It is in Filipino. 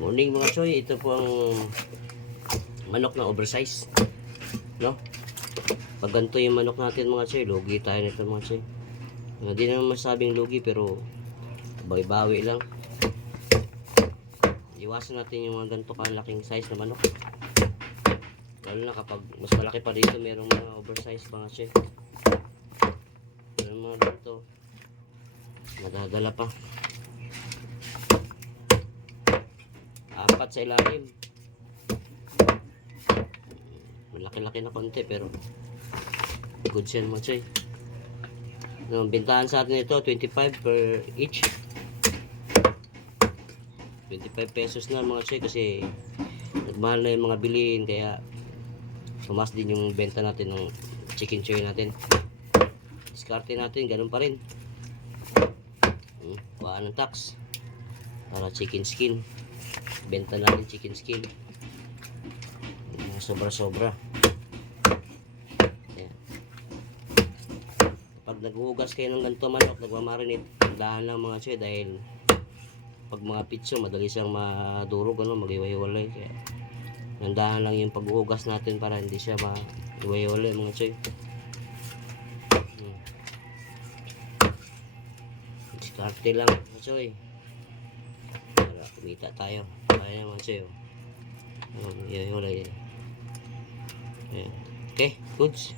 Morning mga choy, ito po ang manok na oversize. No? Pag ganito yung manok natin mga choy, lugi tayo nito mga choy. Hindi naman masabing lugi pero bawi-bawi lang. Iwasan natin yung mga ganito kalaking size na manok. Lalo na kapag mas malaki pa dito, merong mga oversize mga choy. Merong mga ganito. Nadadala pa. Apat sa ilalim. Malaki-laki na konti pero good siya mga choy no, bintahan sa atin ito 25 per each. 25 pesos na mga choy kasi nagmahal na yung mga bilihin kaya tumas din yung benta natin ng chicken choy natin. Diskarte natin ganun pa rin. Hmm, kuhaan ng tax para chicken skin benta natin chicken skin. Sobra sobra Ayan. pag naghuhugas kayo ng ganito manok nagmamarinate dahan lang mga choy dahil pag mga pizza madali siyang madurog ano magiwaiwalay kaya nandahan lang yung paghuhugas natin para hindi siya ma-iwaiwalay mga choy hmm. diskarte lang mga choy para kumita tayo kaya naman sa'yo oh, yun, yun, yun, yun. Ayan. okay goods